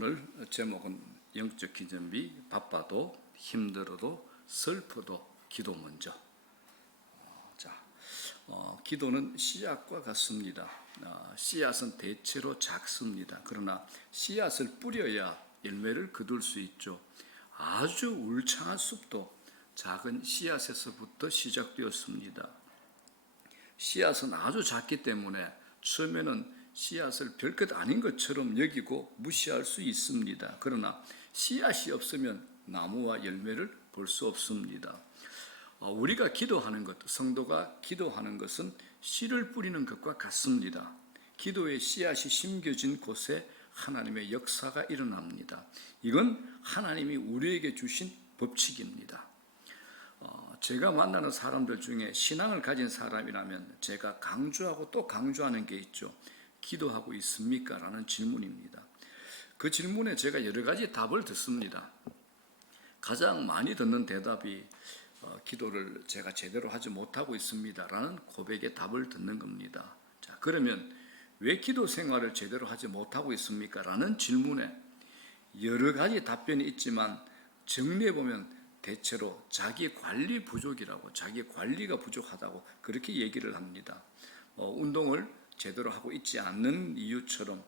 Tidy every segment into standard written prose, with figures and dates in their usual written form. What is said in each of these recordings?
오늘 제목은 영적 기준비, 바빠도 힘들어도 슬퍼도 기도 먼저. 기도는 씨앗과 같습니다. 씨앗은 대체로 작습니다. 그러나 씨앗을 뿌려야 열매를 거둘 수 있죠. 아주 울창한 숲도 작은 씨앗에서부터 시작되었습니다. 씨앗은 아주 작기 때문에 처음에는 씨앗을 별것 아닌 것처럼 여기고 무시할 수 있습니다. 그러나 씨앗이 없으면 나무와 열매를 볼 수 없습니다. 우리가 기도하는 것, 성도가 기도하는 것은 씨를 뿌리는 것과 같습니다. 기도의 씨앗이 심겨진 곳에 하나님의 역사가 일어납니다. 이건 하나님이 우리에게 주신 법칙입니다. 제가 만나는 사람들 중에 신앙을 가진 사람이라면 제가 강조하고 또 강조하는 게 있죠. 기도하고 있습니까? 라는 질문입니다. 그 질문에 제가 여러 가지 답을 듣습니다. 가장 많이 듣는 대답이 기도를 제가 제대로 하지 못하고 있습니다 라는 고백에 답을 듣는 겁니다. 자, 그러면 왜 기도 생활을 제대로 하지 못하고 있습니까? 라는 질문에 여러 가지 답변이 있지만 정리해보면 대체로 자기 관리 부족이라고, 자기 관리가 부족하다고 그렇게 얘기를 합니다. 운동을 제대로 하고 있지 않는 이유처럼,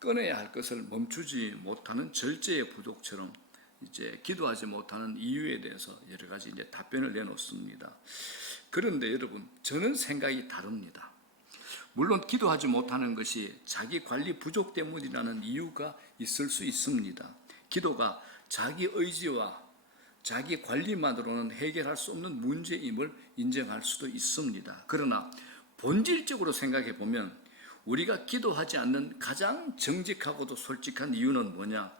꺼내야 할 것을 멈추지 못하는 절제의 부족처럼 이제 기도하지 못하는 이유에 대해서 여러 가지 이제 답변을 내놓습니다. 그런데 여러분, 저는 생각이 다릅니다. 물론 기도하지 못하는 것이 자기 관리 부족 때문이라는 이유가 있을 수 있습니다. 기도가 자기 의지와 자기 관리만으로는 해결할 수 없는 문제임을 인정할 수도 있습니다. 그러나 본질적으로 생각해 보면 우리가 기도하지 않는 가장 정직하고도 솔직한 이유는 뭐냐?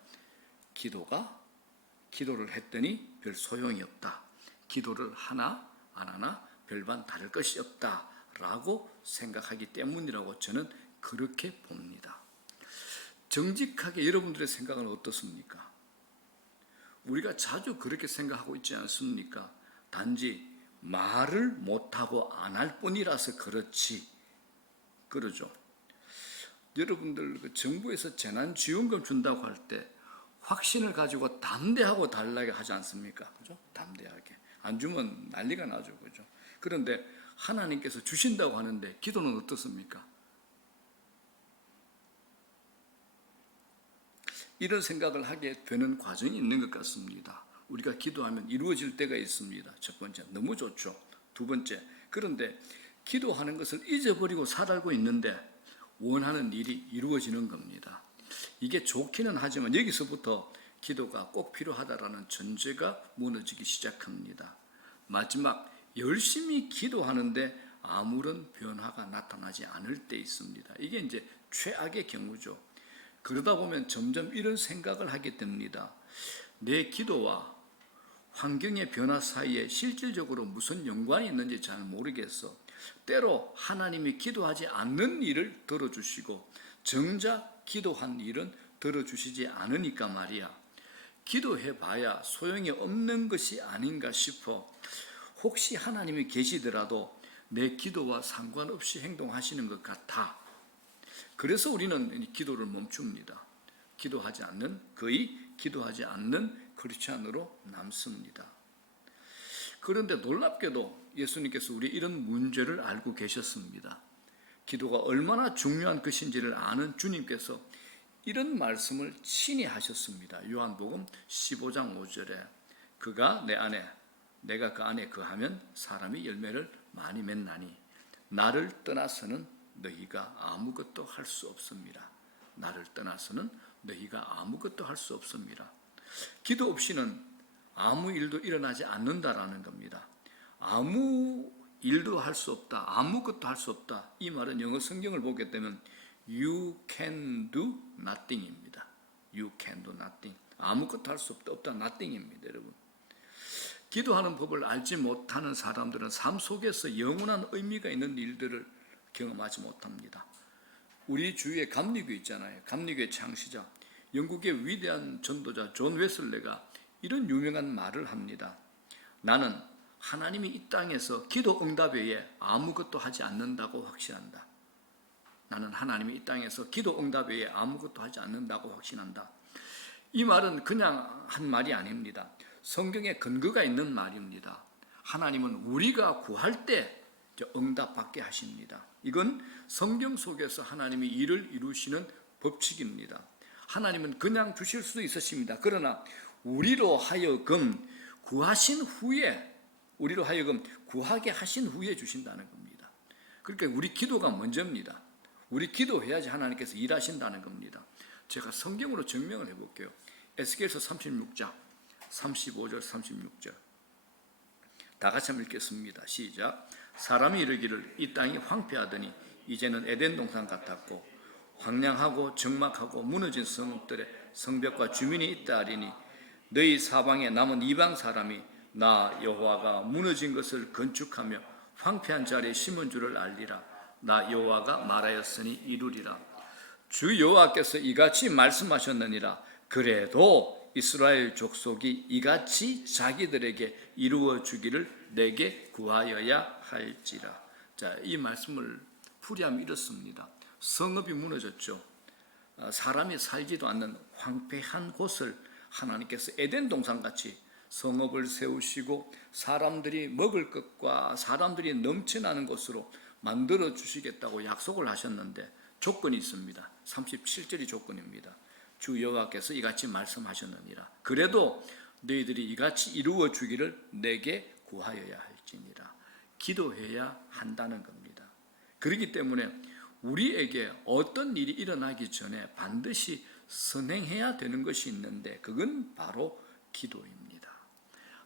기도를 했더니 별 소용이 없다. 기도를 하나 안 하나 별반 다를 것이 없다 라고 생각하기 때문이라고 저는 그렇게 봅니다. 정직하게 여러분들의 생각은 어떻습니까? 우리가 자주 그렇게 생각하고 있지 않습니까? 단지 말을 못하고 안 할 뿐이라서 그렇지. 그러죠. 여러분들 정부에서 재난지원금 준다고 할 때 확신을 가지고 담대하고 달라게 하지 않습니까? 그죠? 담대하게. 안 주면 난리가 나죠. 그죠? 그런데 하나님께서 주신다고 하는데 기도는 어떻습니까? 이런 생각을 하게 되는 과정이 있는 것 같습니다. 우리가 기도하면 이루어질 때가 있습니다. 첫 번째, 너무 좋죠. 두 번째, 그런데 기도하는 것을 잊어버리고 살아가고 있는데 원하는 일이 이루어지는 겁니다. 이게 좋기는 하지만 여기서부터 기도가 꼭 필요하다라는 전제가 무너지기 시작합니다. 마지막, 열심히 기도하는데 아무런 변화가 나타나지 않을 때 있습니다. 이게 이제 최악의 경우죠. 그러다 보면 점점 이런 생각을 하게 됩니다. 내 기도와 환경의 변화 사이에 실질적으로 무슨 연관이 있는지 잘 모르겠어. 때로 하나님이 기도하지 않는 일을 들어주시고 정작 기도한 일은 들어주시지 않으니까 말이야. 기도해봐야 소용이 없는 것이 아닌가 싶어. 혹시 하나님이 계시더라도 내 기도와 상관없이 행동하시는 것 같아. 그래서 우리는 기도를 멈춥니다. 거의 기도하지 않는 크리스찬으로 남습니다. 그런데 놀랍게도 예수님께서 우리 이런 문제를 알고 계셨습니다. 기도가 얼마나 중요한 것인지를 아는 주님께서 이런 말씀을 친히 하셨습니다. 요한복음 15장 5절에 그가 내 안에, 내가 그 안에 거하면 사람이 열매를 많이 맺나니 나를 떠나서는 너희가 아무것도 할 수 없습니다. 나를 떠나서는 너희가 아무것도 할 수 없습니다. 기도 없이는 아무 일도 일어나지 않는다라는 겁니다. 아무 일도 할 수 없다. 아무것도 할 수 없다. 이 말은 영어 성경을 보게 되면 You can do nothing입니다. You can do nothing. 아무것도 할 수 없다. nothing입니다, 여러분. 기도하는 법을 알지 못하는 사람들은 삶 속에서 영원한 의미가 있는 일들을 경험하지 못합니다. 우리 주위에 감리교 있잖아요. 감리교의 창시자, 영국의 위대한 전도자 존 웨슬레가 이런 유명한 말을 합니다. 나는 하나님이 이 땅에서 기도 응답 외에 아무것도 하지 않는다고 확신한다. 나는 하나님이 이 땅에서 기도 응답 외에 아무것도 하지 않는다고 확신한다. 이 말은 그냥 한 말이 아닙니다. 성경에 근거가 있는 말입니다. 하나님은 우리가 구할 때 응답받게 하십니다. 이건 성경 속에서 하나님이 일을 이루시는 법칙입니다. 하나님은 그냥 주실 수도 있으십니다. 그러나 우리로 하여금 구하게 하신 후에 주신다는 겁니다. 그러니까 우리 기도가 먼저입니다. 우리 기도해야지 하나님께서 일하신다는 겁니다. 제가 성경으로 증명을 해볼게요. 에스겔서 36장 35절 36절 다 같이 한번 읽겠습니다. 시작. 사람이 이르기를 이 땅이 황폐하더니 이제는 에덴 동산 같았고 황량하고 적막하고 무너진 성읍들의 성벽과 주민이 있다 하리니 너희 사방에 남은 이방 사람이 나 여호와가 무너진 것을 건축하며 황폐한 자리에 심은 줄을 알리라. 나 여호와가 말하였으니 이루리라. 주 여호와께서 이같이 말씀하셨느니라. 그래도 이스라엘 족속이 이같이 자기들에게 이루어 주기를 내게 구하여야 할지라. 자, 이 말씀을 풀이하면 이렇습니다. 성읍이 무너졌죠. 사람이 살지도 않는 황폐한 곳을 하나님께서 에덴 동산같이 성읍을 세우시고 사람들이 먹을 것과 사람들이 넘쳐나는 곳으로 만들어 주시겠다고 약속을 하셨는데 조건이 있습니다. 37절이 조건입니다. 주 여호와께서 이같이 말씀하셨느니라. 그래도 너희들이 이같이 이루어 주기를 내게 구하여야 할지니라. 기도해야 한다는 겁니다. 그렇기 때문에 우리에게 어떤 일이 일어나기 전에 반드시 선행해야 되는 것이 있는데 그건 바로 기도입니다.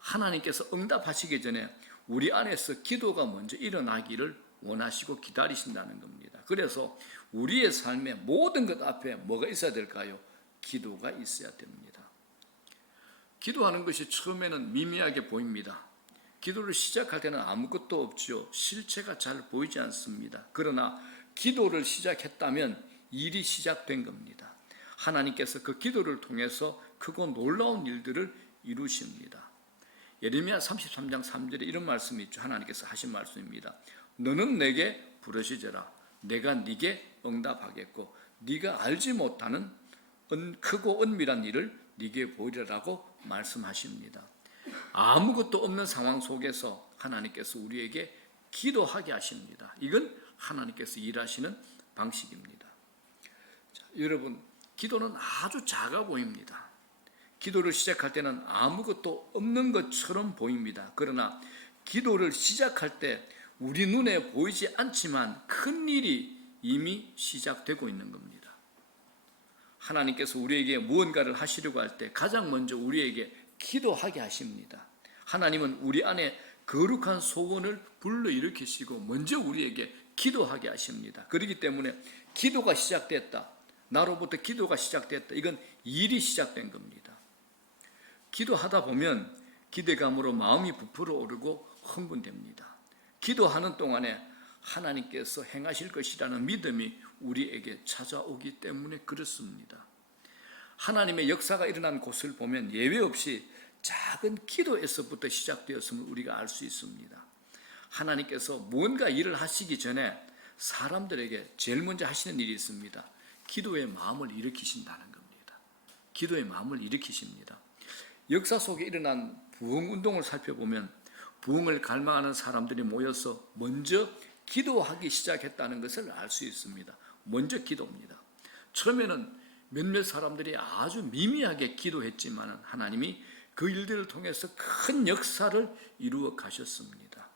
하나님께서 응답하시기 전에 우리 안에서 기도가 먼저 일어나기를 원하시고 기다리신다는 겁니다. 그래서 우리의 삶의 모든 것 앞에 뭐가 있어야 될까요? 기도가 있어야 됩니다. 기도하는 것이 처음에는 미미하게 보입니다. 기도를 시작할 때는 아무것도 없죠. 실체가 잘 보이지 않습니다. 그러나 기도를 시작했다면 일이 시작된 겁니다. 하나님께서 그 기도를 통해서 크고 놀라운 일들을 이루십니다. 예레미야 33장 3절에 이런 말씀이 있죠. 하나님께서 하신 말씀입니다. 너는 내게 부르시져라. 내가 네게 응답하겠고 네가 알지 못하는 크고 은밀한 일을 네게 보이리라고 말씀하십니다. 아무것도 없는 상황 속에서 하나님께서 우리에게 기도하게 하십니다. 이건 하나님께서 일하시는 방식입니다. 자, 여러분, 기도는 아주 작아 보입니다. 기도를 시작할 때는 아무것도 없는 것처럼 보입니다. 그러나 기도를 시작할 때 우리 눈에 보이지 않지만 큰 일이 이미 시작되고 있는 겁니다. 하나님께서 우리에게 무언가를 하시려고 할 때 가장 먼저 우리에게 기도하게 하십니다. 하나님은 우리 안에 거룩한 소원을 불러일으키시고 먼저 우리에게 기도하게 하십니다. 그렇기 때문에 기도가 시작됐다. 나로부터 기도가 시작됐다. 이건 일이 시작된 겁니다. 기도하다 보면 기대감으로 마음이 부풀어 오르고 흥분됩니다. 기도하는 동안에 하나님께서 행하실 것이라는 믿음이 우리에게 찾아오기 때문에 그렇습니다. 하나님의 역사가 일어난 곳을 보면 예외 없이 작은 기도에서부터 시작되었음을 우리가 알 수 있습니다. 하나님께서 무언가 일을 하시기 전에 사람들에게 제일 먼저 하시는 일이 있습니다. 기도의 마음을 일으키신다는 겁니다. 기도의 마음을 일으키십니다. 역사 속에 일어난 부흥운동을 살펴보면 부흥을 갈망하는 사람들이 모여서 먼저 기도하기 시작했다는 것을 알 수 있습니다. 먼저 기도입니다. 처음에는 몇몇 사람들이 아주 미미하게 기도했지만 하나님이 그 일들을 통해서 큰 역사를 이루어 가셨습니다.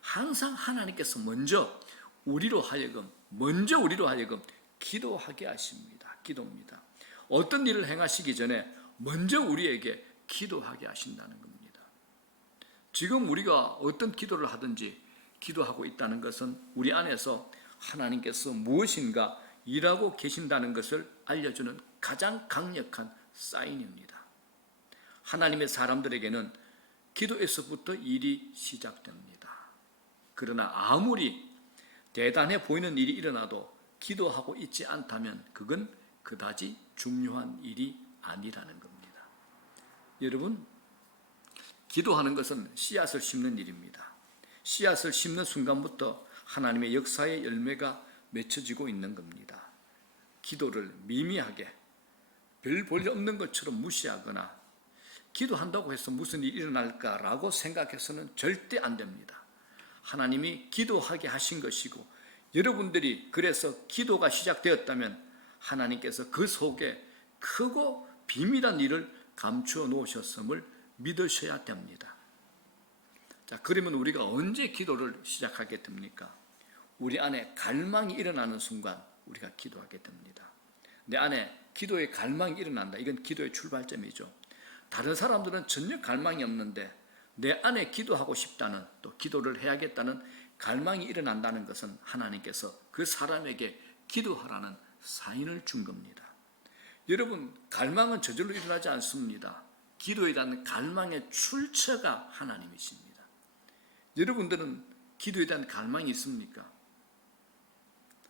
항상 하나님께서 먼저 우리로 하여금 기도하게 하십니다. 기도입니다. 어떤 일을 행하시기 전에 먼저 우리에게 기도하게 하신다는 겁니다. 지금 우리가 어떤 기도를 하든지 기도하고 있다는 것은 우리 안에서 하나님께서 무엇인가 일하고 계신다는 것을 알려주는 가장 강력한 사인입니다. 하나님의 사람들에게는 기도에서부터 일이 시작됩니다. 그러나 아무리 대단해 보이는 일이 일어나도 기도하고 있지 않다면 그건 그다지 중요한 일이 아니라는 겁니다. 여러분, 기도하는 것은 씨앗을 심는 일입니다. 씨앗을 심는 순간부터 하나님의 역사의 열매가 맺혀지고 있는 겁니다. 기도를 미미하게 별 볼 일 없는 것처럼 무시하거나 기도한다고 해서 무슨 일이 일어날까라고 생각해서는 절대 안 됩니다. 하나님이 기도하게 하신 것이고 여러분들이 그래서 기도가 시작되었다면 하나님께서 그 속에 크고 비밀한 일을 감추어 놓으셨음을 믿으셔야 됩니다. 자, 그러면 우리가 언제 기도를 시작하게 됩니까? 우리 안에 갈망이 일어나는 순간 우리가 기도하게 됩니다. 내 안에 기도의 갈망이 일어난다. 이건 기도의 출발점이죠. 다른 사람들은 전혀 갈망이 없는데 내 안에 기도하고 싶다는, 또 기도를 해야겠다는 갈망이 일어난다는 것은 하나님께서 그 사람에게 기도하라는 사인을 준 겁니다. 여러분, 갈망은 저절로 일어나지 않습니다. 기도에 대한 갈망의 출처가 하나님이십니다. 여러분들은 기도에 대한 갈망이 있습니까?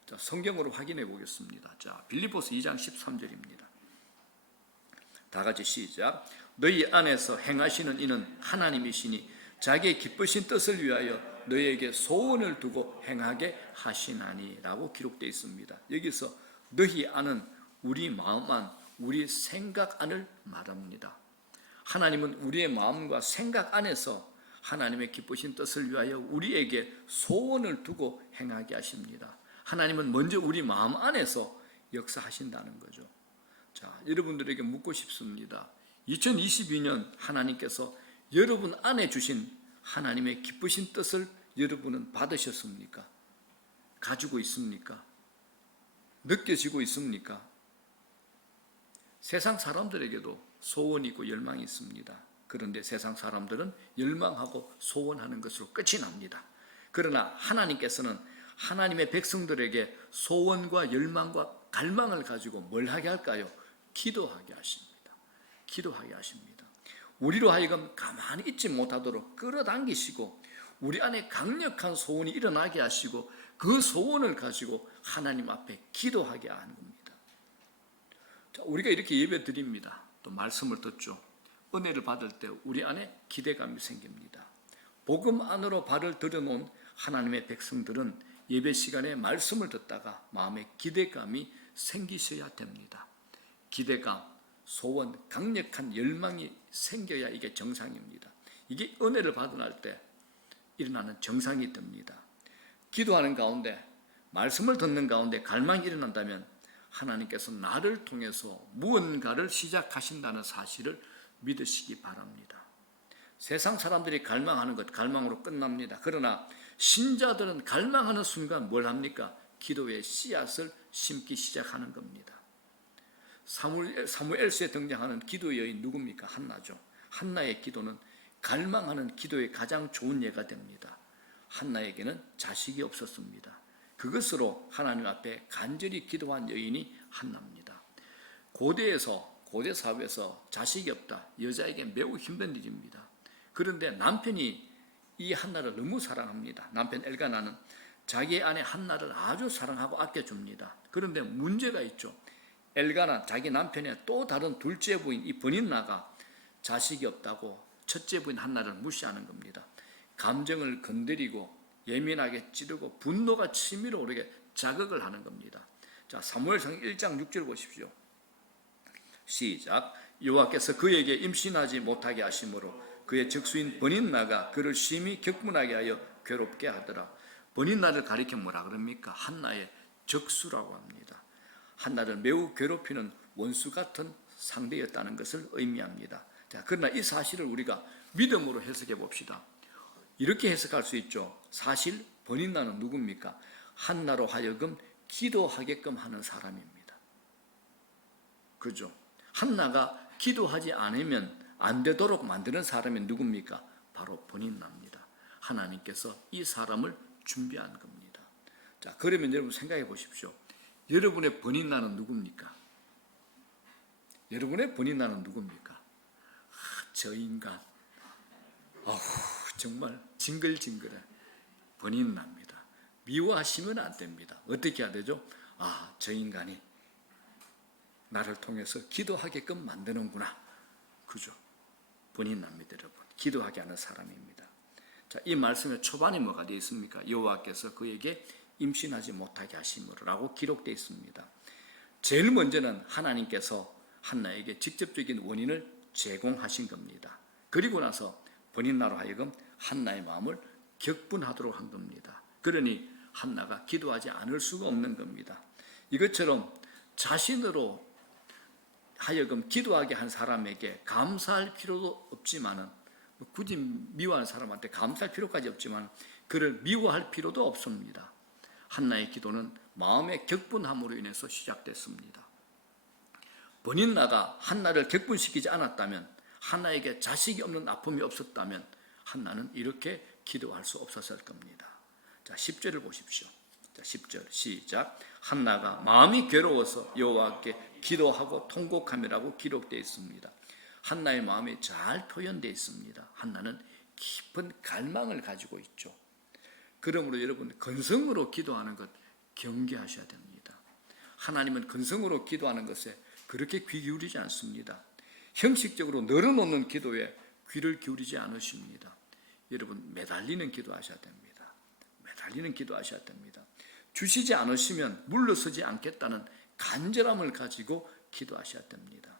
자, 성경으로 확인해 보겠습니다. 자, 빌립보서 2장 13절입니다. 다 같이 시작. 너희 안에서 행하시는 이는 하나님이시니 자기의 기쁘신 뜻을 위하여 너희에게 소원을 두고 행하게 하시나니 라고 기록되어 있습니다. 여기서 너희 안은 우리 마음 안, 우리 생각 안을 말합니다. 하나님은 우리의 마음과 생각 안에서 하나님의 기쁘신 뜻을 위하여 우리에게 소원을 두고 행하게 하십니다. 하나님은 먼저 우리 마음 안에서 역사하신다는 거죠. 자, 여러분들에게 묻고 싶습니다. 2022년 하나님께서 여러분 안에 주신 하나님의 기쁘신 뜻을 여러분은 받으셨습니까? 가지고 있습니까? 느껴지고 있습니까? 세상 사람들에게도 소원이 있고 열망이 있습니다. 그런데 세상 사람들은 열망하고 소원하는 것으로 끝이 납니다. 그러나 하나님께서는 하나님의 백성들에게 소원과 열망과 갈망을 가지고 뭘 하게 할까요? 기도하게 하십니다. 기도하게 하십니다. 우리로 하여금 가만히 있지 못하도록 끌어당기시고 우리 안에 강력한 소원이 일어나게 하시고 그 소원을 가지고 하나님 앞에 기도하게 하는 겁니다. 자, 우리가 이렇게 예배 드립니다. 또 말씀을 듣죠. 은혜를 받을 때 우리 안에 기대감이 생깁니다. 복음 안으로 발을 들여놓은 하나님의 백성들은 예배 시간에 말씀을 듣다가 마음에 기대감이 생기셔야 됩니다. 기대감, 소원, 강력한 열망이 생겨야 이게 정상입니다. 이게 은혜를 받을 때 일어나는 정상이 됩니다. 기도하는 가운데, 말씀을 듣는 가운데 갈망이 일어난다면 하나님께서 나를 통해서 무언가를 시작하신다는 사실을 믿으시기 바랍니다. 세상 사람들이 갈망하는 것, 갈망으로 끝납니다. 그러나 신자들은 갈망하는 순간 뭘 합니까? 기도의 씨앗을 심기 시작하는 겁니다. 사무엘서에 등장하는 기도의 여인 누굽니까? 한나죠. 한나의 기도는 갈망하는 기도의 가장 좋은 예가 됩니다. 한나에게는 자식이 없었습니다. 그것으로 하나님 앞에 간절히 기도한 여인이 한나입니다. 고대 사회에서 자식이 없다. 여자에게 매우 힘든 일입니다. 그런데 남편이 이 한나를 너무 사랑합니다. 남편 엘가나는 자기 아내 한나를 아주 사랑하고 아껴줍니다. 그런데 문제가 있죠. 엘가나, 자기 남편의 또 다른 둘째 부인 이 버닌나가 자식이 없다고 첫째 부인 한나를 무시하는 겁니다. 감정을 건드리고 예민하게 찌르고 분노가 치밀어 오르게 자극을 하는 겁니다. 자, 사무엘상 1장 6절 보십시오. 시작. 여호와께서 그에게 임신하지 못하게 하심으로 그의 적수인 버닌나가 그를 심히 격분하게 하여 괴롭게 하더라. 버닌나를 가리켜 뭐라 그럽니까? 한나의 적수라고 합니다. 한나를 매우 괴롭히는 원수 같은 상대였다는 것을 의미합니다. 자, 그러나 이 사실을 우리가 믿음으로 해석해 봅시다. 이렇게 해석할 수 있죠. 사실 버닌나는 누굽니까? 한나로 하여금 기도하게끔 하는 사람입니다. 그죠? 한나가 기도하지 않으면 안 되도록 만드는 사람이 누굽니까? 바로 버닌나입니다. 하나님께서 이 사람을 준비한 겁니다. 자, 그러면 여러분 생각해 보십시오. 여러분의 버닌나는 누굽니까? 여러분의 버닌나는 누굽니까? 저 인간. 정말 징글징글해. 버닌나입니다. 미워하시면 안 됩니다. 어떻게 해야 되죠? 저 인간이 나를 통해서 기도하게끔 만드는구나. 그죠? 버닌나입니다, 여러분. 기도하게 하는 사람입니다. 자, 이 말씀의 초반에 뭐가 되어 있습니까? 여호와께서 그에게 임신하지 못하게 하심으로라고 기록되어 있습니다. 제일 먼저는 하나님께서 한나에게 직접적인 원인을 제공하신 겁니다. 그리고 나서 버니나로 하여금 한나의 마음을 격분하도록 한 겁니다. 그러니 한나가 기도하지 않을 수가 없는 겁니다. 이것처럼 자신으로 하여금 기도하게 한 사람에게 감사할 필요도 없지만은, 굳이 미워하는 사람한테 감사할 필요까지 없지만 그를 미워할 필요도 없습니다. 한나의 기도는 마음의 격분함으로 인해서 시작됐습니다. 버니나가 한나를 격분시키지 않았다면, 한나에게 자식이 없는 아픔이 없었다면 한나는 이렇게 기도할 수 없었을 겁니다. 자, 10절을 보십시오. 자, 10절 시작. 한나가 마음이 괴로워서 여호와께 기도하고 통곡함이라고 기록되어 있습니다. 한나의 마음이 잘 표현되어 있습니다. 한나는 깊은 갈망을 가지고 있죠. 그러므로 여러분, 건성으로 기도하는 것 경계하셔야 됩니다. 하나님은 건성으로 기도하는 것에 그렇게 귀 기울이지 않습니다. 형식적으로 늘어놓는 기도에 귀를 기울이지 않으십니다. 여러분, 매달리는 기도하셔야 됩니다. 매달리는 기도하셔야 됩니다. 주시지 않으시면 물러서지 않겠다는 간절함을 가지고 기도하셔야 됩니다.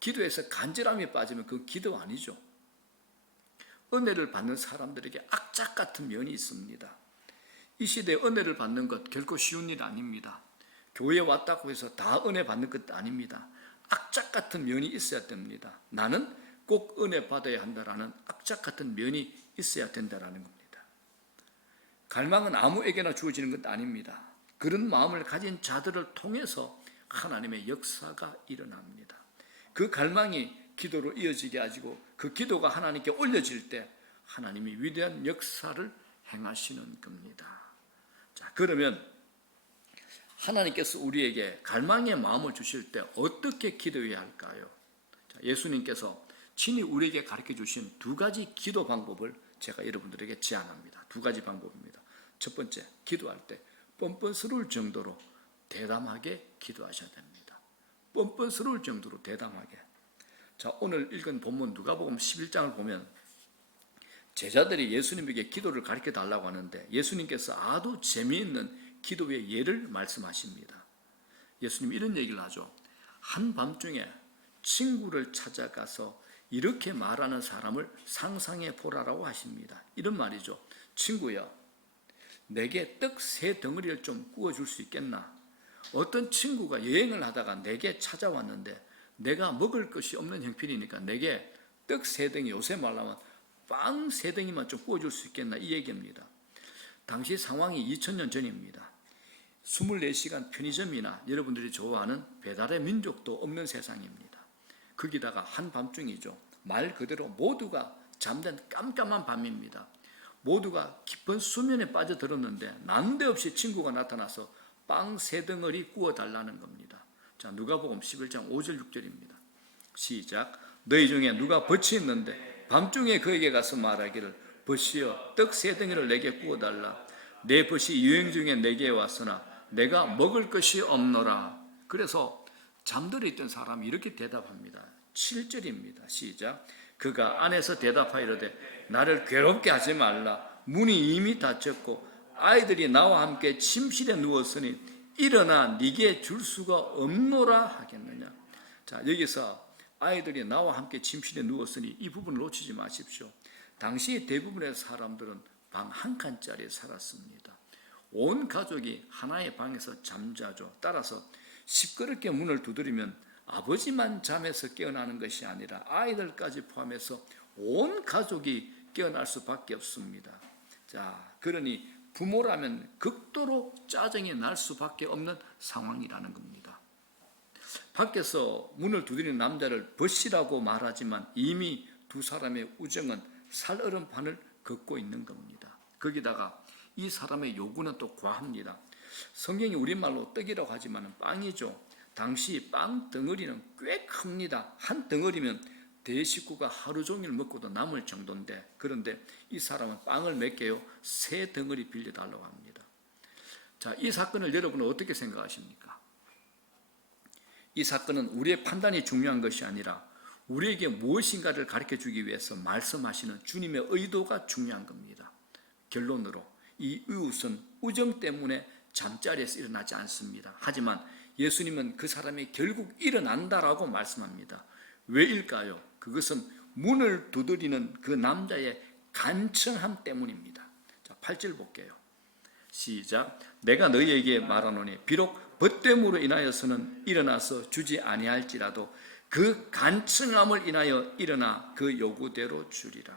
기도에서 간절함이 빠지면 그 기도 아니죠. 은혜를 받는 사람들에게 악착 같은 면이 있습니다. 이 시대에 은혜를 받는 것 결코 쉬운 일 아닙니다. 교회에 왔다고 해서 다 은혜 받는 것도 아닙니다. 악착 같은 면이 있어야 됩니다. 나는 꼭 은혜 받아야 한다라는 악착 같은 면이 있어야 된다라는 겁니다. 갈망은 아무에게나 주어지는 것 아닙니다. 그런 마음을 가진 자들을 통해서 하나님의 역사가 일어납니다. 그 갈망이 기도로 이어지게 하시고 그 기도가 하나님께 올려질 때 하나님이 위대한 역사를 행하시는 겁니다. 자, 그러면 하나님께서 우리에게 갈망의 마음을 주실 때 어떻게 기도해야 할까요? 자, 예수님께서 친히 우리에게 가르쳐 주신 두 가지 기도 방법을 제가 여러분들에게 제안합니다. 두 가지 방법입니다. 첫 번째, 기도할 때 뻔뻔스러울 정도로 대담하게 기도하셔야 됩니다. 뻔뻔스러울 정도로 대담하게. 자, 오늘 읽은 본문 누가복음 11장을 보면 제자들이 예수님에게 기도를 가르쳐 달라고 하는데 예수님께서 아주 재미있는 기도의 예를 말씀하십니다. 예수님 이런 얘기를 하죠. 한밤중에 친구를 찾아가서 이렇게 말하는 사람을 상상해 보라라고 하십니다. 이런 말이죠. 친구야, 내게 떡 3덩어리를 좀 구워줄 수 있겠나? 어떤 친구가 여행을 하다가 내게 찾아왔는데 내가 먹을 것이 없는 형편이니까 내게 떡 3덩이, 요새 말하면 빵 3덩이만 좀 구워줄 수 있겠나? 이 얘기입니다. 당시 상황이 2000년 전입니다. 24시간 편의점이나 여러분들이 좋아하는 배달의 민족도 없는 세상입니다. 거기다가 한밤중이죠. 말 그대로 모두가 잠든 깜깜한 밤입니다. 모두가 깊은 수면에 빠져들었는데 난데없이 친구가 나타나서 빵 3덩어리 구워달라는 겁니다. 자, 누가복음 11장 5절 6절입니다. 시작. 너희 중에 누가 벗이 있는데 밤중에 그에게 가서 말하기를 벗이여 떡 3덩이를 내게 구워달라. 내 벗이 유행 중에 내게 왔으나 내가 먹을 것이 없노라. 그래서 잠들어 있던 사람이 이렇게 대답합니다. 7절입니다. 시작. 그가 안에서 대답하이르되 나를 괴롭게 하지 말라. 문이 이미 닫혔고 아이들이 나와 함께 침실에 누웠으니 일어나 네게 줄 수가 없노라 하겠느냐. 자, 여기서 아이들이 나와 함께 침실에 누웠으니 이 부분을 놓치지 마십시오. 당시 대부분의 사람들은 방 한 칸짜리에 살았습니다. 온 가족이 하나의 방에서 잠자죠. 따라서 시끄럽게 문을 두드리면 아버지만 잠에서 깨어나는 것이 아니라 아이들까지 포함해서 온 가족이 깨어날 수밖에 없습니다. 자, 그러니 부모라면 극도로 짜증이 날 수밖에 없는 상황이라는 겁니다. 밖에서 문을 두드리는 남자를 벗이라고 말하지만 이미 두 사람의 우정은 살얼음판을 걷고 있는 겁니다. 거기다가 이 사람의 요구는 또 과합니다. 성경이 우리말로 떡이라고 하지만 빵이죠. 당시 빵 덩어리는 꽤 큽니다. 한 덩어리면 대식구가 하루 종일 먹고도 남을 정도인데, 그런데 이 사람은 빵을 몇 개요? 3덩어리 빌려달라고 합니다. 자, 이 사건을 여러분은 어떻게 생각하십니까? 이 사건은 우리의 판단이 중요한 것이 아니라 우리에게 무엇인가를 가르쳐 주기 위해서 말씀하시는 주님의 의도가 중요한 겁니다. 결론으로 이 이웃은 우정 때문에 잠자리에서 일어나지 않습니다. 하지만 예수님은 그 사람이 결국 일어난다라고 말씀합니다. 왜일까요? 그것은 문을 두드리는 그 남자의 간청함 때문입니다. 자, 8절 볼게요. 시작. 내가 너희에게 말하노니 비록 벗됨으로 인하여서는 일어나서 주지 아니할지라도 그 간청함을 인하여 일어나 그 요구대로 주리라.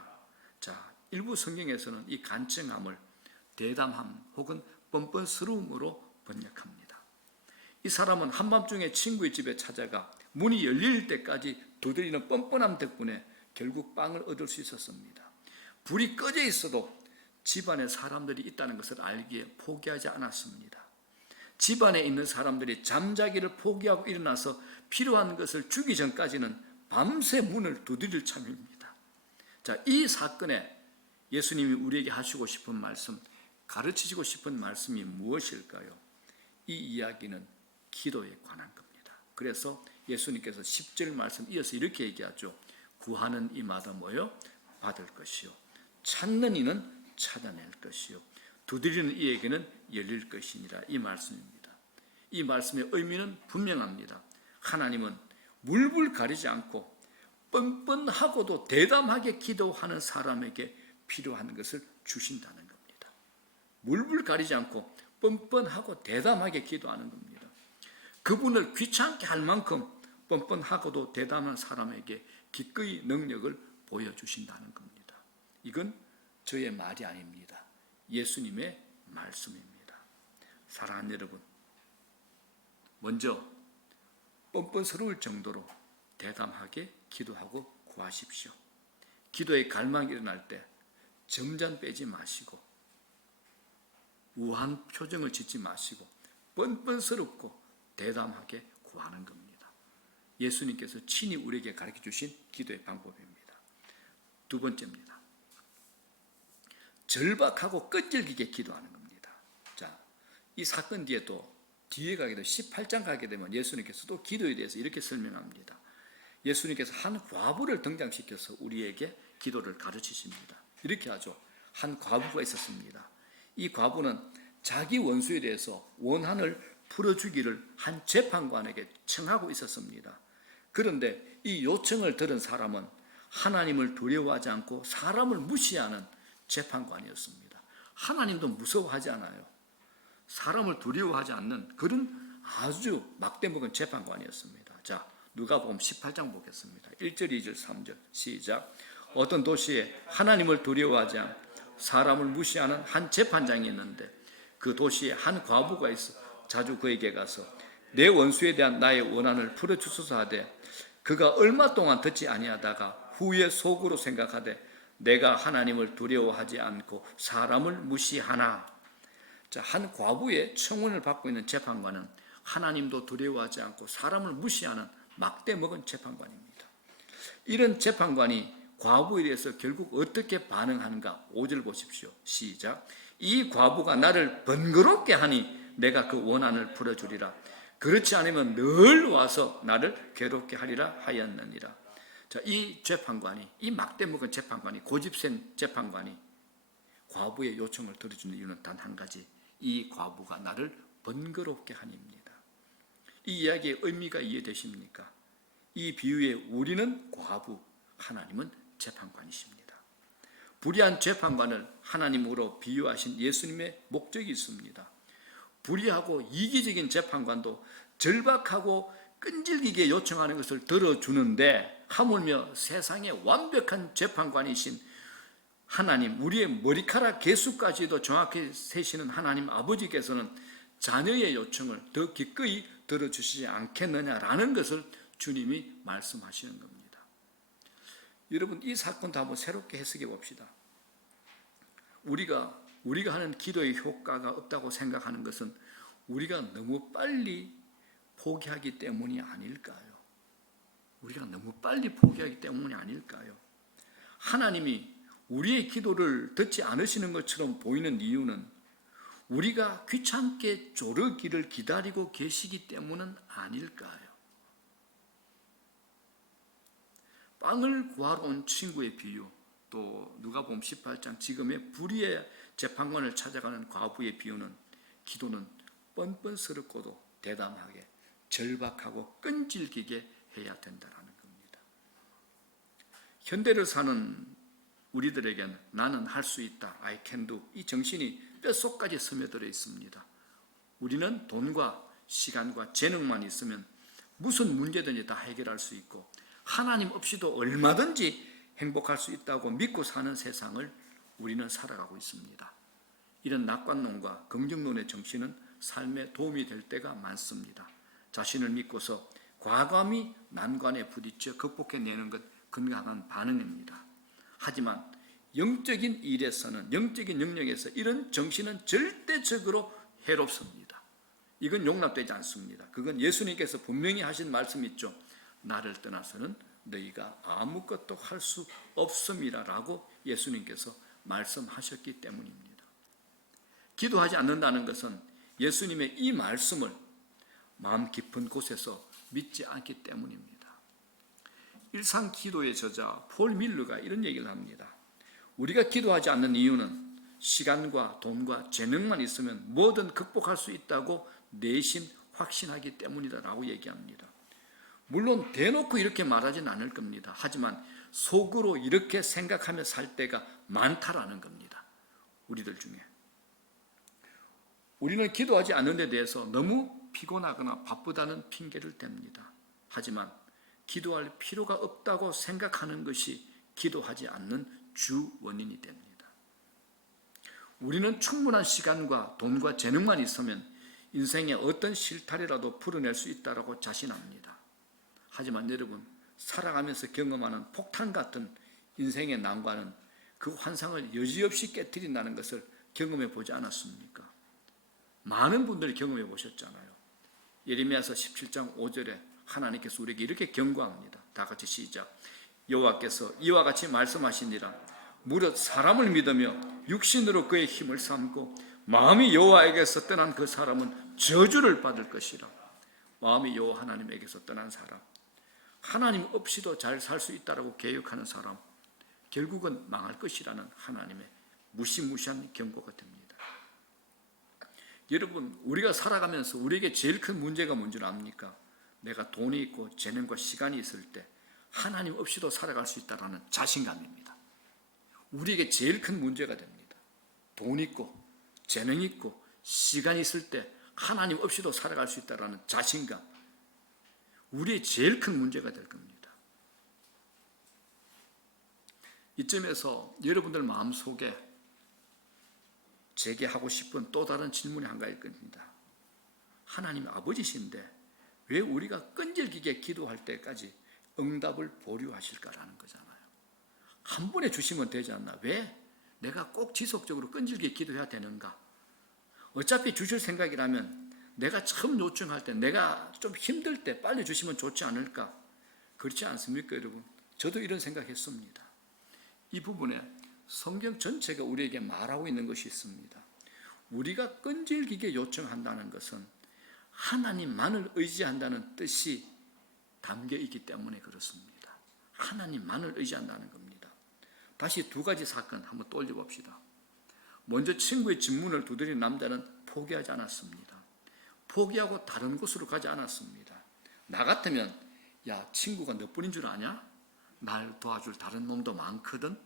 자, 일부 성경에서는 이 간청함을 대담함 혹은 뻔뻔스러움으로 번역합니다. 이 사람은 한밤중에 친구의 집에 찾아가 문이 열릴 때까지 두드리는 뻔뻔함 덕분에 결국 빵을 얻을 수 있었습니다. 불이 꺼져 있어도 집안에 사람들이 있다는 것을 알기에 포기하지 않았습니다. 집안에 있는 사람들이 잠자기를 포기하고 일어나서 필요한 것을 주기 전까지는 밤새 문을 두드릴 참입니다. 자, 이 사건에 예수님이 우리에게 하시고 싶은 말씀, 가르치시고 싶은 말씀이 무엇일까요? 이 이야기는 기도에 관한 겁니다. 그래서 예수님께서 10절 말씀 이어서 이렇게 얘기하죠. 구하는 이마다 뭐요? 받을 것이요. 찾는 이는 찾아낼 것이요. 두드리는 이에게는 열릴 것이니라. 이 말씀입니다. 이 말씀의 의미는 분명합니다. 하나님은 물불 가리지 않고 뻔뻔하고도 대담하게 기도하는 사람에게 필요한 것을 주신다는 겁니다. 물불 가리지 않고 뻔뻔하고 대담하게 기도하는 겁니다. 그분을 귀찮게 할 만큼 뻔뻔하고도 대담한 사람에게 기꺼이 능력을 보여주신다는 겁니다. 이건 저의 말이 아닙니다. 예수님의 말씀입니다. 사랑하는 여러분, 먼저 뻔뻔스러울 정도로 대담하게 기도하고 구하십시오. 기도의 갈망이 일어날 때 점잖 빼지 마시고 우한 표정을 짓지 마시고 뻔뻔스럽고 대담하게 구하는 겁니다. 예수님께서 친히 우리에게 가르쳐 주신 기도의 방법입니다. 두 번째입니다. 절박하고 끈질기게 기도하는 겁니다. 자, 이 사건 뒤에 가게 되면 18장 가게 되면 예수님께서도 기도에 대해서 이렇게 설명합니다. 예수님께서 한 과부를 등장시켜서 우리에게 기도를 가르치십니다. 이렇게 하죠. 한 과부가 있었습니다. 이 과부는 자기 원수에 대해서 원한을 풀어주기를 한 재판관에게 청하고 있었습니다. 그런데 이 요청을 들은 사람은 하나님을 두려워하지 않고 사람을 무시하는 재판관이었습니다. 하나님도 무서워하지 않아요. 사람을 두려워하지 않는 그런 아주 막대먹은 재판관이었습니다. 자, 누가복음 18장 보겠습니다. 1절, 2절, 3절 시작. 어떤 도시에 하나님을 두려워하지 않고 사람을 무시하는 한 재판장이 있는데 그 도시에 한 과부가 있어 자주 그에게 가서 내 원수에 대한 나의 원한을 풀어주소서 하되 그가 얼마 동안 듣지 아니하다가 후에 속으로 생각하되 내가 하나님을 두려워하지 않고 사람을 무시하나. 자, 한 과부의 청원을 받고 있는 재판관은 하나님도 두려워하지 않고 사람을 무시하는 막대 먹은 재판관입니다. 이런 재판관이 과부에 대해서 결국 어떻게 반응하는가? 5절 보십시오. 시작. 이 과부가 나를 번거롭게 하니 내가 그 원한을 풀어주리라. 그렇지 않으면 늘 와서 나를 괴롭게 하리라 하였느니라. 자, 이 재판관이, 이 막대 먹은 재판관이, 고집센 재판관이 과부의 요청을 들어주는 이유는 단 한 가지. 이 과부가 나를 번거롭게 하니입니다. 이 이야기의 의미가 이해되십니까? 이 비유에 우리는 과부, 하나님은 재판관이십니다. 불의한 재판관을 하나님으로 비유하신 예수님의 목적이 있습니다. 불의하고 이기적인 재판관도 절박하고 끈질기게 요청하는 것을 들어주는데 하물며 세상의 완벽한 재판관이신 하나님, 우리의 머리카락 개수까지도 정확히 세시는 하나님 아버지께서는 자녀의 요청을 더 기꺼이 들어주시지 않겠느냐라는 것을 주님이 말씀하시는 겁니다. 여러분, 이 사건도 한번 새롭게 해석해 봅시다. 우리가 하는 기도의 효과가 없다고 생각하는 것은 우리가 너무 빨리 포기하기 때문이 아닐까요? 우리가 너무 빨리 포기하기 때문이 아닐까요? 하나님이 우리의 기도를 듣지 않으시는 것처럼 보이는 이유는 우리가 귀찮게 조르기를 기다리고 계시기 때문은 아닐까요? 빵을 구하러 온 친구의 비유, 또 누가복음 18장 지금의 불의의 재판관을 찾아가는 과부의 비유는 기도는 뻔뻔스럽고도 대담하게 절박하고 끈질기게 해야 된다는 겁니다. 현대를 사는 우리들에게는 나는 할 수 있다, I can do, 이 정신이 뼛속까지 스며들어 있습니다. 우리는 돈과 시간과 재능만 있으면 무슨 문제든지 다 해결할 수 있고 하나님 없이도 얼마든지 행복할 수 있다고 믿고 사는 세상을 우리는 살아가고 있습니다. 이런 낙관론과 긍정론의 정신은 삶에 도움이 될 때가 많습니다. 자신을 믿고서 과감히 난관에 부딪혀 극복해내는 것 건강한 반응입니다. 하지만 영적인 일에서는, 영적인 영역에서 이런 정신은 절대적으로 해롭습니다. 이건 용납되지 않습니다. 그건 예수님께서 분명히 하신 말씀이 있죠. 나를 떠나서는 너희가 아무것도 할 수 없음이라 라고 예수님께서 말씀하셨기 때문입니다. 기도하지 않는다는 것은 예수님의 이 말씀을 마음 깊은 곳에서 믿지 않기 때문입니다. 일상 기도의 저자 폴 밀러가 이런 얘기를 합니다. 우리가 기도하지 않는 이유는 시간과 돈과 재능만 있으면 뭐든 극복할 수 있다고 내심 확신하기 때문이다라고 얘기합니다. 물론 대놓고 이렇게 말하지는 않을 겁니다. 하지만 속으로 이렇게 생각하며 살 때가 많다라는 겁니다. 우리들 중에. 우리는 기도하지 않는 데 대해서 너무 피곤하거나 바쁘다는 핑계를 댑니다. 하지만 기도할 필요가 없다고 생각하는 것이 기도하지 않는 주 원인이 됩니다. 우리는 충분한 시간과 돈과 재능만 있으면 인생의 어떤 실타래라도 풀어낼 수 있다고 자신합니다. 하지만 여러분, 살아가면서 경험하는 폭탄 같은 인생의 난관은 그 환상을 여지없이 깨트린다는 것을 경험해 보지 않았습니까? 많은 분들이 경험해 보셨잖아요. 예레미야서 17장 5절에 하나님께서 우리에게 이렇게 경고합니다. 다 같이 시작. 여호와께서 이와 같이 말씀하시니라. 무릇 사람을 믿으며 육신으로 그의 힘을 삼고 마음이 여호와에게서 떠난 그 사람은 저주를 받을 것이라. 마음이 여호와 하나님에게서 떠난 사람, 하나님 없이도 잘 살 수 있다라고 계획하는 사람, 결국은 망할 것이라는 하나님의 무시무시한 경고가 됩니다. 여러분, 우리가 살아가면서 우리에게 제일 큰 문제가 뭔지 압니까? 내가 돈이 있고 재능과 시간이 있을 때 하나님 없이도 살아갈 수 있다는 자신감입니다. 우리에게 제일 큰 문제가 됩니다. 돈 있고 재능 있고 시간이 있을 때 하나님 없이도 살아갈 수 있다는 자신감, 우리의 제일 큰 문제가 될 겁니다. 이쯤에서 여러분들 마음속에 제게 하고 싶은 또 다른 질문이 한 가지일 겁니다. 하나님 아버지신데 왜 우리가 끈질기게 기도할 때까지 응답을 보류하실까라는 거잖아요. 한 번에 주시면 되지 않나? 왜 내가 꼭 지속적으로 끈질기게 기도해야 되는가? 어차피 주실 생각이라면 내가 처음 요청할 때, 내가 좀 힘들 때 빨리 주시면 좋지 않을까? 그렇지 않습니까, 여러분? 저도 이런 생각했습니다. 이 부분에 성경 전체가 우리에게 말하고 있는 것이 있습니다. 우리가 끈질기게 요청한다는 것은 하나님만을 의지한다는 뜻이 담겨 있기 때문에 그렇습니다. 하나님만을 의지한다는 겁니다. 다시 두 가지 사건 한번 떠올려봅시다. 먼저 친구의 집문을 두드린 남자는 포기하지 않았습니다. 포기하고 다른 곳으로 가지 않았습니다. 나 같으면 야, 친구가 너뿐인 줄 아냐? 날 도와줄 다른 놈도 많거든?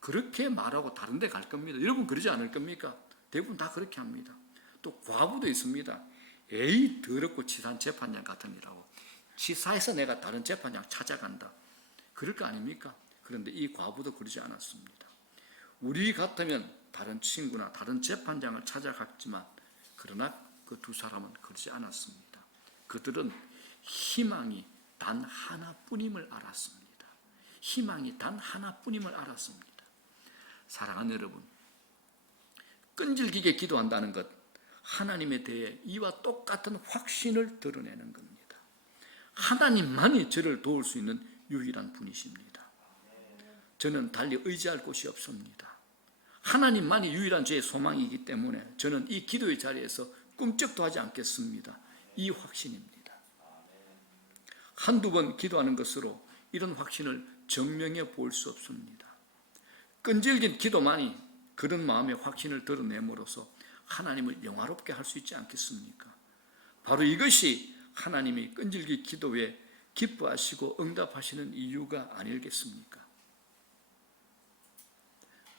그렇게 말하고 다른 데 갈 겁니다. 여러분 그러지 않을 겁니까? 대부분 다 그렇게 합니다. 또 과부도 있습니다. 에이 더럽고 치사한 재판장 같으니라고. 치사해서 내가 다른 재판장 찾아간다. 그럴 거 아닙니까? 그런데 이 과부도 그러지 않았습니다. 우리 같으면 다른 친구나 다른 재판장을 찾아갔지만 그러나 그 두 사람은 그러지 않았습니다. 그들은 희망이 단 하나뿐임을 알았습니다. 희망이 단 하나뿐임을 알았습니다. 사랑하는 여러분, 끈질기게 기도한다는 것, 하나님에 대해 이와 똑같은 확신을 드러내는 겁니다. 하나님만이 저를 도울 수 있는 유일한 분이십니다. 저는 달리 의지할 곳이 없습니다. 하나님만이 유일한 제 소망이기 때문에 저는 이 기도의 자리에서 꿈쩍도 하지 않겠습니다. 이 확신입니다. 한두 번 기도하는 것으로 이런 확신을 증명해 볼 수 없습니다. 끈질긴 기도만이 그런 마음의 확신을 드러내므로써 하나님을 영화롭게 할 수 있지 않겠습니까? 바로 이것이 하나님이 끈질기 기도에 기뻐하시고 응답하시는 이유가 아닐겠습니까?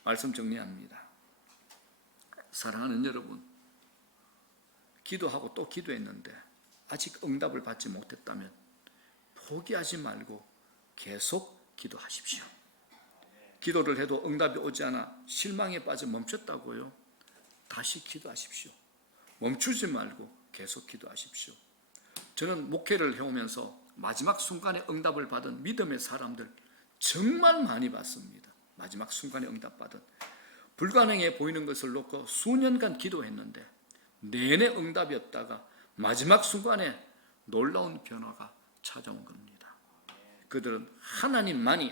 말씀 정리합니다. 사랑하는 여러분, 기도하고 또 기도했는데 아직 응답을 받지 못했다면 포기하지 말고 계속 기도하십시오. 기도를 해도 응답이 오지 않아 실망에 빠져 멈췄다고요? 다시 기도하십시오. 멈추지 말고 계속 기도하십시오. 저는 목회를 해오면서 마지막 순간에 응답을 받은 믿음의 사람들 정말 많이 봤습니다. 마지막 순간에 응답받은, 불가능해 보이는 것을 놓고 수년간 기도했는데 내내 응답이었다가 마지막 순간에 놀라운 변화가 찾아온 겁니다. 그들은 하나님만이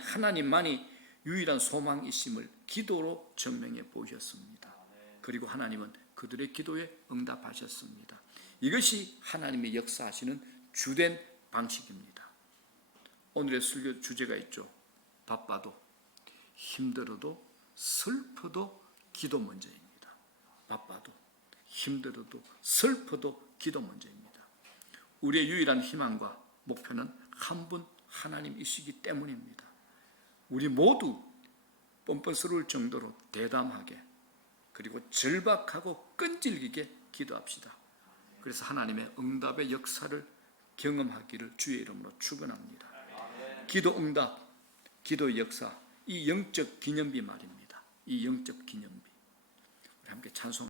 유일한 소망이심을 기도로 증명해 보셨습니다. 그리고 하나님은 그들의 기도에 응답하셨습니다. 이것이 하나님의 역사하시는 주된 방식입니다. 오늘의 설교 주제가 있죠. 바빠도 힘들어도 슬퍼도 기도 문제입니다. 바빠도 힘들어도 슬퍼도 기도 문제입니다. 우리의 유일한 희망과 목표는 한 분 하나님이시기 때문입니다. 우리 모두 뻔뻔스러울 정도로 대담하게 그리고 절박하고 끈질기게 기도합시다. 그래서 하나님의 응답의 역사를 경험하기를 주의 이름으로 축원합니다. 기도 응답, 기도의 역사, 이 영적 기념비 말입니다. 이 영적 기념비. 우리 함께 찬송.